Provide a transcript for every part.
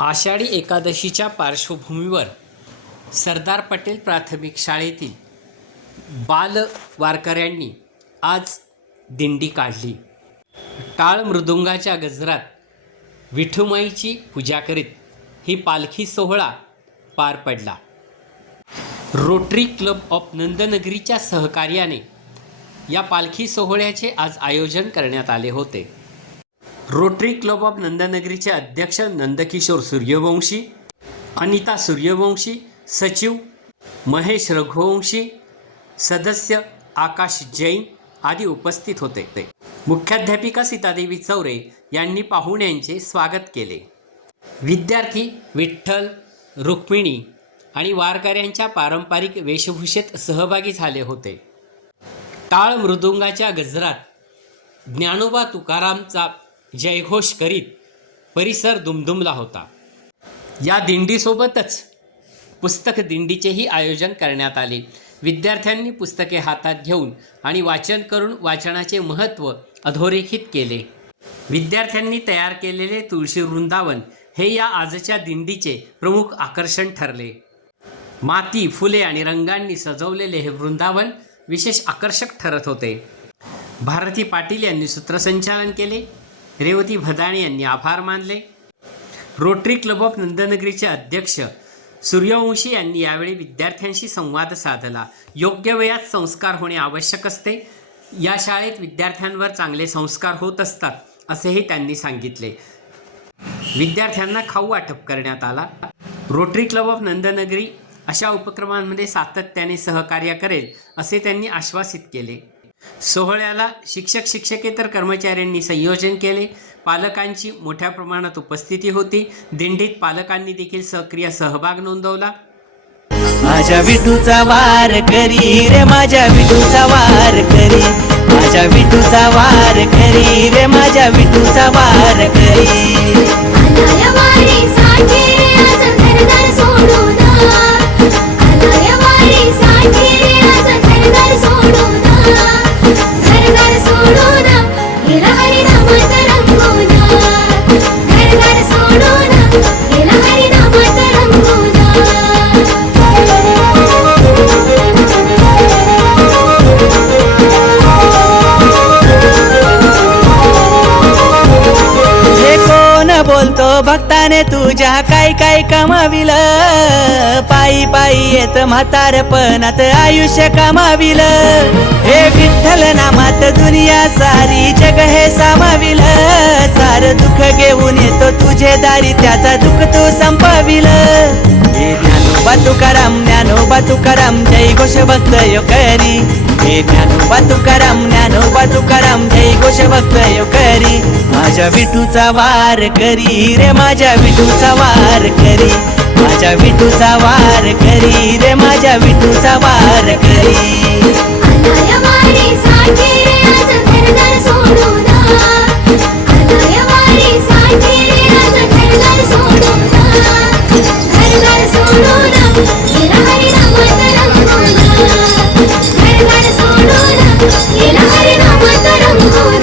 आषाढी एकादशीच्या पार्श्वभूमीवर सरदार पटेल प्राथमिक शाळेतील बाल वारकऱ्यांनी आज दिंडी काढली। टाळ मृदुंगाच्या गजरात विठुमाईची पूजा करीत ही पालखी सोहळा पार पडला। रोटरी क्लब ऑफ नंदनगरीच्या सहकार्याने या पालखी सोहळ्याचे आज आयोजन करण्यात आले होते। रोटरी क्लब ऑफ नंदनगरीचे अध्यक्ष नंदकिशोर सूर्यवंशी, अनिता सूर्यवंशी, सचिव महेश रघुवंशी, सदस्य आकाश जैन आदी उपस्थित होते। मुख्याध्यापिका सीतादेवी चौरे यांनी पाहुण्यांचे स्वागत केले। विद्यार्थी विठ्ठल, रुक्मिणी आणि वारकऱ्यांच्या पारंपरिक वेशभूषेत सहभागी झाले होते। टाळ मृदुंगाच्या गजरात ज्ञानोबा तुकारामचा जयघोष करीत परिसर दुमदुमला होता। या दिंडीसोबतच पुस्तक दिंडीचेही आयोजन करण्यात आले। विद्यार्थ्यांनी पुस्तके हातात घेऊन आणि वाचन करून वाचनाचे महत्त्व अधोरेखित केले। विद्यार्थ्यांनी तयार केलेले तुळशी वृंदावन हे या आजच्या दिंडीचे प्रमुख आकर्षण ठरले। माती, फुले आणि रंगांनी सजवलेले हे वृंदावन विशेष आकर्षक ठरत होते। भारती पाटील यांनी सूत्रसंचालन केले। रेवती भदाणे यांनी आभार मानले। रोटरी क्लब ऑफ नंदनगरीचे अध्यक्ष सूर्यवंशी यांनी यावेळी विद्यार्थ्यांशी संवाद साधला। योग्य वेळात संस्कार होणे आवश्यक असते। या शाळेत विद्यार्थ्यांवर चांगले संस्कार होत असतात असेही त्यांनी सांगितले। विद्यार्थ्यांना खाऊ वाटप करण्यात आला। रोटरी क्लब ऑफ नंदनगरी अशा उपक्रमांमध्ये सातत्याने सहकार्य करेल असे त्यांनी आश्वासित केले। सोहळ्याला शिक्षक शिक्षकेतर कर्मचाऱ्यांनी संयोजन केले। पालकांची मोठ्या प्रमाणात उपस्थिती होती। दिंडीत पालकांनी देखील सक्रिय सहभाग नोंदवला। माझ्या विठूचा वार करी रे, माझ्या विठूचा वार करी, माझ्या विठूचा वार करी रे, माझ्या विठूचा वार करी। आलाय वारी साठी रे आज घरदार सोडून, आलाय वारी साठी रे आज घरदार सोडून, घरदार सोडून गेला हरिनामात रंगून, घरदार सोडून गेला हरिनामात रंगून। हे कोण बोलतो भक्ताने तुझ्या काय काय कमाविल, पायी पायी येत म्हातारपणात आयुष्य कमाविल। हे विठ्ठल नामात दुनिया सारी जग हे सामाविल, सार दुःख घेऊन येतो तुझे दारी त्याचा दुःख तू संपविल। हे ज्ञानोबा तुकाराम, ज्ञानोबा तुकाराम जय घोष भक्त यो करी। हे ज्ञानोबा तुकाराम, ज्ञानोबा तुकाराम जय घोष भक्त यो करी। माझ्या विठूचा वार करी रे, माझ्या विठूचा वार करी, माझ्या विठूचा वार करी रे, माझ्या विठूचा वार करी। आलाय वारी साठी रे आज घरदार सोडून, आलाय वारी साठी रे आज घरदार सोडून, घरदार सोडून गेला हरिनामात रंगून, घरदार सोडून गेला हरिनामात रंगून।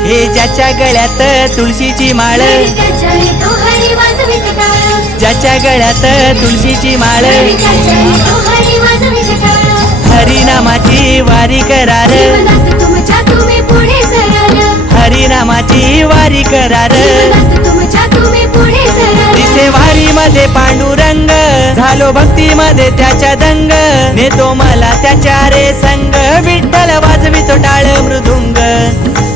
हे ज्याच्या गळ्यात तुळशीची माळ, त्याच्या तो हरी वाजवित टाळ, ज्याच्या गळ्यात तुळशीची माळ, त्याच्या तो हरी वाजवित टाळ। हरिनामाची वारी करार, जीवनात तुमच्या तुम्ही पुढे सरळ, हरिनामाची वारी करार। जीवनात तुमच्या तुम्ही पुढे सरळ। दिसे वारी मध्ये पांडुरंग, झालो भक्ती मध्ये त्याच्या दंग, नेतो मला त्याच्या रे संग, विठ्ठल वाजवितो टाळ मृदुंग।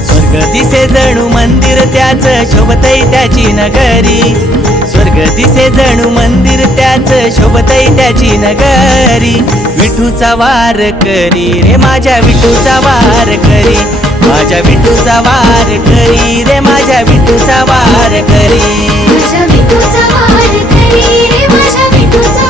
स्वर्ग दिसे जणू मंदिर त्याच, शोभतई त्याची नगरी, स्वर्ग दिसे जणू मंदिर त्याच, शोभतई त्याची नगरी। विठूचा वार करी रे, माझ्या विठूचा वार करी, माझ्या विठूचा वार करी रे, माझ्या विठूचा वार करी। माझ्या विठूचा वार करी रे, माझ्या विठूचा